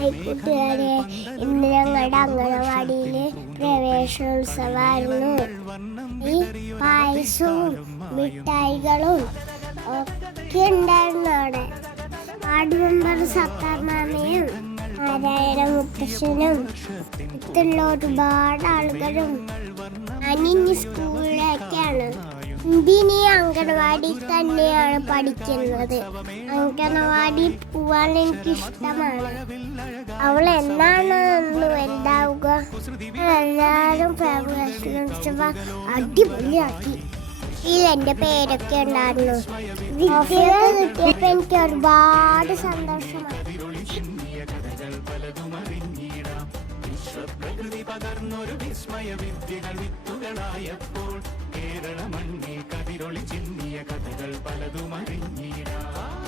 ആയിക്കുട്ടികളെ, ഇന്ന് ഞങ്ങളുടെ അംഗനവാടിയിൽ പ്രവേശനോത്സവമായിരുന്നു. ഈ പായസവും മിഠായികളും ഒക്കെ ഉണ്ടായിരുന്നു. അവിടെ വാർഡ് മെമ്പർ സത്താർ മാമയും നാരായണ മുത്തശ്ശനും മറ്റുള്ള ഒരുപാട് ആളുകളും. ഞാനിനി സ്കൂളിലേക്കാണ്. ഇന്ത്യനി അംഗനവാടി തന്നെയാണ് പഠിക്കുന്നത്. അംഗനവാടി പോവാൻ എനിക്കിഷ്ടമാണ്. അവൾ എന്നാണ് വലുതാവുക? എല്ലാവരും പ്രവേശനോത്സവ അടിപൊളിയാക്കി. എൻ്റെ പേരൊക്കെ ഉണ്ടായിരുന്നു. കിട്ടിയപ്പോൾ എനിക്ക് ഒരുപാട് സന്തോഷമായി. പ്രകൃതി പകർന്നൊരു വിസ്മയ വിദ്യകൾ വിത്തുകളായപ്പോൾ കേരള മണ്ണിൽ കതിരൊളി ചിന്നിയ കഥകൾ പലതും അറിഞ്ഞിടാം.